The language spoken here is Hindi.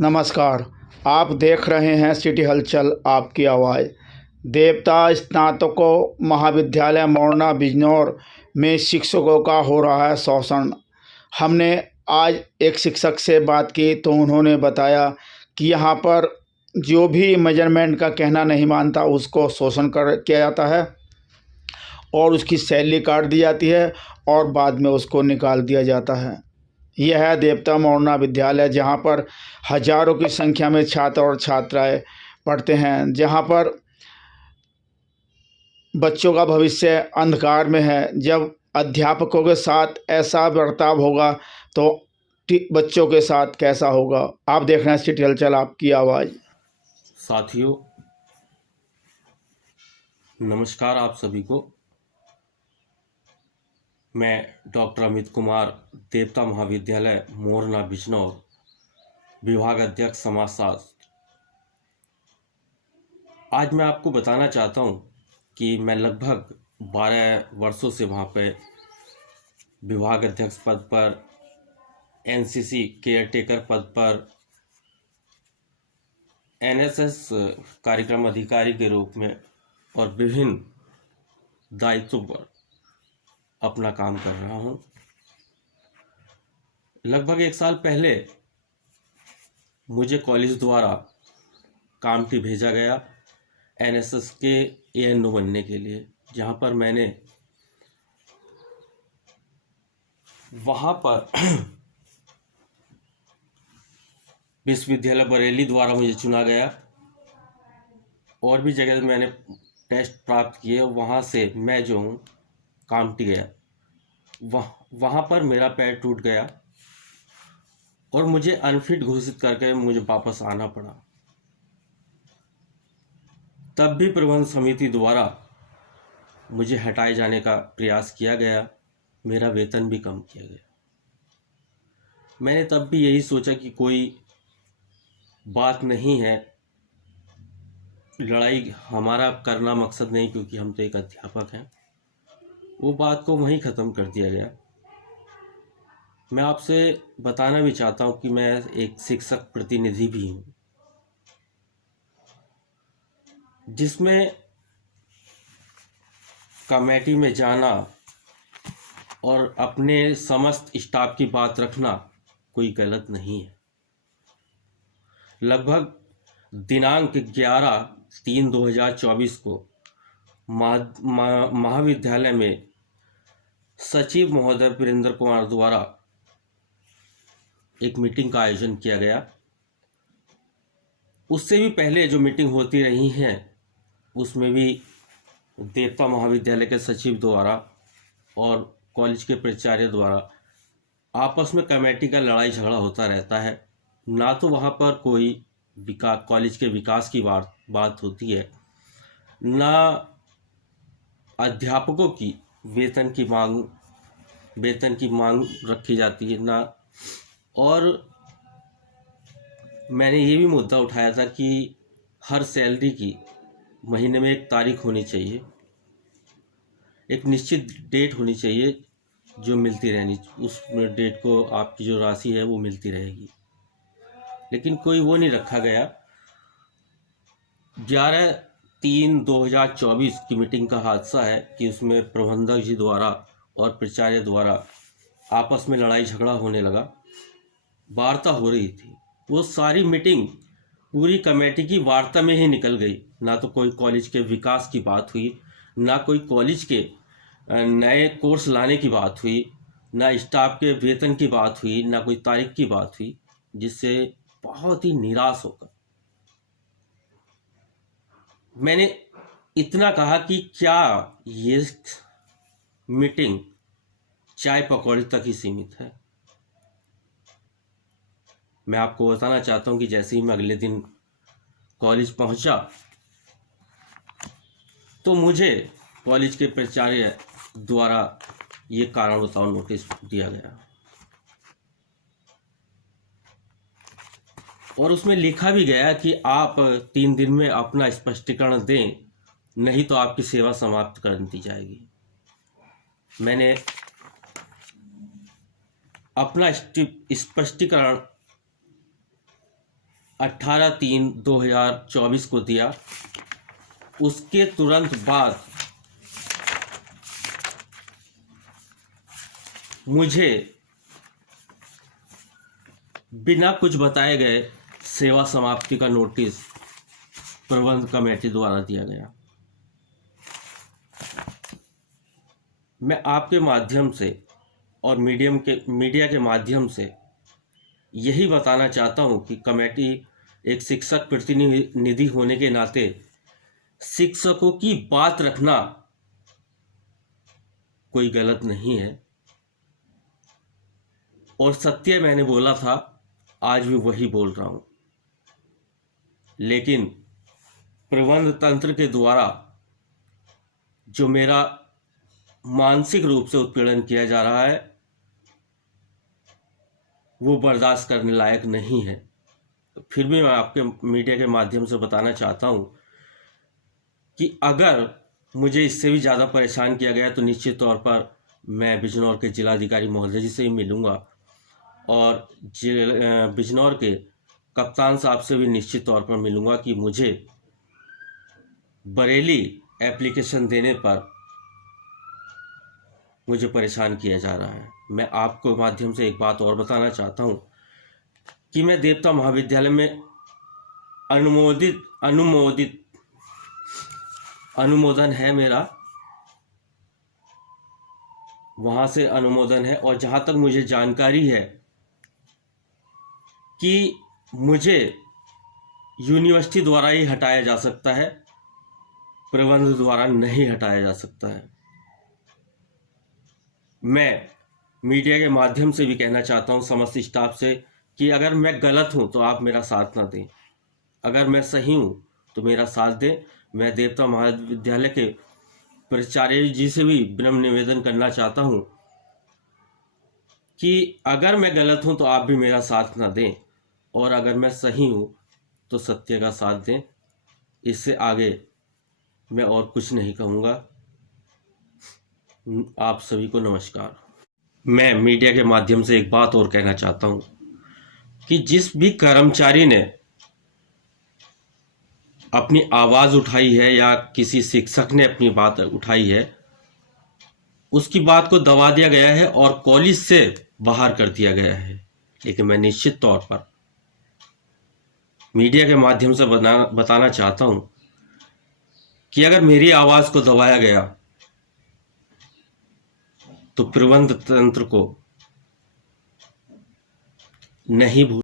नमस्कार। आप देख रहे हैं सिटी हलचल आपकी आवाज़। देवता स्नातकों महाविद्यालय मोरना बिजनौर में शिक्षकों का हो रहा है शोषण। हमने आज एक शिक्षक से बात की तो उन्होंने बताया कि यहाँ पर जो भी मेजरमेंट का कहना नहीं मानता उसको शोषण कर किया जाता है और उसकी सैलरी काट दी जाती है और बाद में उसको निकाल दिया जाता है। यह है देवता मोरना विद्यालय, जहाँ पर हजारों की संख्या में छात्र और छात्राएं पढ़ते हैं, जहाँ पर बच्चों का भविष्य अंधकार में है। जब अध्यापकों के साथ ऐसा बर्ताव होगा तो बच्चों के साथ कैसा होगा। आप देख रहे हैं सिटी हलचल आपकी आवाज़। साथियों नमस्कार आप सभी को। मैं डॉक्टर अमित कुमार, देवता महाविद्यालय मोरना बिजनौर, विभाग अध्यक्ष समाजशास्त्र। आज मैं आपको बताना चाहता हूं कि मैं लगभग 12 वर्षों से वहां पे विभाग अध्यक्ष पद पर, एनसीसी केयरटेकर पद पर, एनएसएस कार्यक्रम अधिकारी के रूप में और विभिन्न दायित्वों पर अपना काम कर रहा हूं। लगभग 1 साल पहले मुझे कॉलेज द्वारा कामटी भेजा गया एनएसएस के एएनओ बनने के लिए, जहां पर मैंने वहां पर विश्वविद्यालय बरेली द्वारा मुझे चुना गया। और भी जगह मैंने टेस्ट प्राप्त किए, वहां से मैं जो हूँ कामटी गया। वहां पर मेरा पैर टूट गया और मुझे अनफिट घोषित करके मुझे वापस आना पड़ा। तब भी प्रबंध समिति द्वारा मुझे हटाए जाने का प्रयास किया गया, मेरा वेतन भी कम किया गया। मैंने तब भी यही सोचा कि कोई बात नहीं है, लड़ाई हमारा करना मकसद नहीं, क्योंकि हम तो एक अध्यापक हैं। वो बात को वहीं ख़त्म कर दिया गया। मैं आपसे बताना भी चाहता हूँ कि मैं एक शिक्षक प्रतिनिधि भी हूँ, जिसमें कमेटी में जाना और अपने समस्त स्टाफ की बात रखना कोई गलत नहीं है। लगभग दिनांक 11/3/2024 को महाविद्यालय में सचिव महोदय वीरेंद्र कुमार द्वारा एक मीटिंग का आयोजन किया गया। उससे भी पहले जो मीटिंग होती रही हैं, उसमें भी देवता महाविद्यालय के सचिव द्वारा और कॉलेज के प्राचार्य द्वारा आपस में कमेटी का लड़ाई झगड़ा होता रहता है। ना तो वहाँ पर कोई कॉलेज के विकास की बात होती है, ना अध्यापकों की वेतन की मांग रखी जाती है, ना। और मैंने ये भी मुद्दा उठाया था कि हर सैलरी की महीने में एक तारीख होनी चाहिए, एक निश्चित डेट होनी चाहिए जो मिलती रहनी, उस डेट को आपकी जो राशि है वो मिलती रहेगी। लेकिन कोई वो नहीं रखा गया। 11/3/2024 की मीटिंग का हादसा है कि उसमें प्रबंधक जी द्वारा और प्राचार्य द्वारा आपस में लड़ाई झगड़ा होने लगा। वार्ता हो रही थी, वो सारी मीटिंग पूरी कमेटी की वार्ता में ही निकल गई। ना तो कोई कॉलेज के विकास की बात हुई, ना कोई कॉलेज के नए कोर्स लाने की बात हुई, ना स्टाफ के वेतन की बात हुई, ना कोई तारीख की बात हुई, जिससे बहुत ही निराश होकर मैंने इतना कहा कि क्या ये मीटिंग चाय पकौड़े तक ही सीमित है। मैं आपको बताना चाहता हूं कि जैसे ही मैं अगले दिन कॉलेज पहुंचा तो मुझे कॉलेज के प्राचार्य द्वारा ये कारण बताओ नोटिस दिया गया और उसमें लिखा भी गया कि आप 3 दिन में अपना स्पष्टीकरण दें, नहीं तो आपकी सेवा समाप्त कर दी जाएगी। मैंने अपना स्पष्टीकरण 18/3/2024 को दिया। उसके तुरंत बाद मुझे बिना कुछ बताए गए सेवा समाप्ति का नोटिस प्रबंध कमेटी द्वारा दिया गया। मैं आपके माध्यम से और मीडिया के माध्यम से यही बताना चाहता हूं कि कमेटी एक शिक्षक प्रतिनिधि होने के नाते शिक्षकों की बात रखना कोई गलत नहीं है, और सत्य मैंने बोला था, आज भी वही बोल रहा हूं। लेकिन प्रबंध तंत्र के द्वारा जो मेरा मानसिक रूप से उत्पीड़न किया जा रहा है वो बर्दाश्त करने लायक नहीं है। तो फिर भी मैं आपके मीडिया के माध्यम से बताना चाहता हूं कि अगर मुझे इससे भी ज़्यादा परेशान किया गया तो निश्चित तौर पर मैं बिजनौर के जिलाधिकारी महोदय जी से ही मिलूंगा, और बिजनौर के कप्तान साहब से भी निश्चित तौर पर मिलूंगा कि मुझे बरेली एप्लीकेशन देने पर मुझे परेशान किया जा रहा है। मैं आपको माध्यम से एक बात और बताना चाहता हूं कि मैं देवता महाविद्यालय में अनुमोदन है मेरा, वहां से अनुमोदन है, और जहां तक मुझे जानकारी है कि मुझे यूनिवर्सिटी द्वारा ही हटाया जा सकता है, प्रबंध द्वारा नहीं हटाया जा सकता है। मैं मीडिया के माध्यम से भी कहना चाहता हूं समस्त स्टाफ से कि अगर मैं गलत हूं तो आप मेरा साथ ना दें, अगर मैं सही हूं तो मेरा साथ दें। मैं देवता महाविद्यालय के प्राचार्य जी से भी विनम्र निवेदन करना चाहता हूं कि अगर मैं गलत हूं तो आप भी मेरा साथ ना दें, और अगर मैं सही हूं तो सत्य का साथ दें। इससे आगे मैं और कुछ नहीं कहूँगा। आप सभी को नमस्कार। मैं मीडिया के माध्यम से एक बात और कहना चाहता हूं कि जिस भी कर्मचारी ने अपनी आवाज़ उठाई है या किसी शिक्षक ने अपनी बात उठाई है, उसकी बात को दबा दिया गया है और कॉलेज से बाहर कर दिया गया है। लेकिन मैं निश्चित तौर पर मीडिया के माध्यम से बताना चाहता हूं कि अगर मेरी आवाज़ को दबाया गया तो प्रबंध तंत्र को नहीं भूल